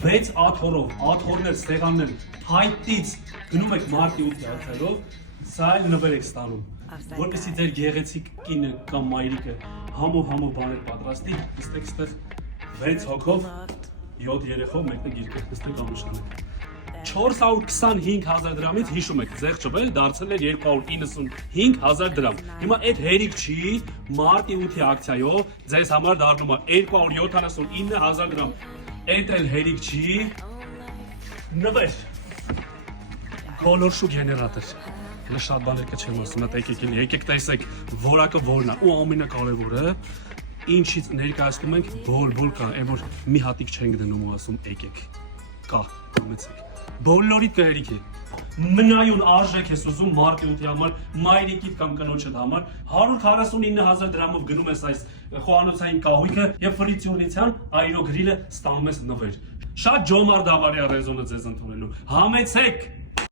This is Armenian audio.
6 աթոռով, աթոռներ, սեղաններ, փայտից գնում եք մարտի 8-ի ակցիայով, սա էլ նվեր եք ստանում, որպեսզի ձեր գեղեցիկ կինը կամ մայրիկը համով բաներ պատրաստի, նստեք ստեղ 6 հոգով, 7 երեխով մեկը գիրքը նստեք ամուշանեք։ 425,000 դրամից հիշում եք, ձեղ չվել, դարձել էր 295,000 դրամ։ Հիմա այդ հերիք չի, մարտի 8-ի ակցիայով ձեզ համար դառնում է 279,000 դրամ։ Այդ էլ հերիք չի, նվեր, կոլորշու գեներատոր։ Հələ շատ բաներ կչեմ ասում, եկեք տեսեք որակը որն է ու ամենակարևորը, ինչից ներկայացնում ենք բոլ կա, այն որ մի հատիկ չենք դնում ու ասում եկեք, կա, համեցեք։ Բոլորիդ կհերիք է, մնայուն արժեք ես ուզում մարտի 8-ի համար, մայրիկիդ կամ կնոջդ համար, 149,000 դրամով գնում ես այս խոհանոցային կահույքը և ֆրիտյուրնիցյան այրո գրիլը ստանում ես նվեր։ Շատ ջոմար դավարյա ռեզոնը ձեզ ընդունելու, համեցեք։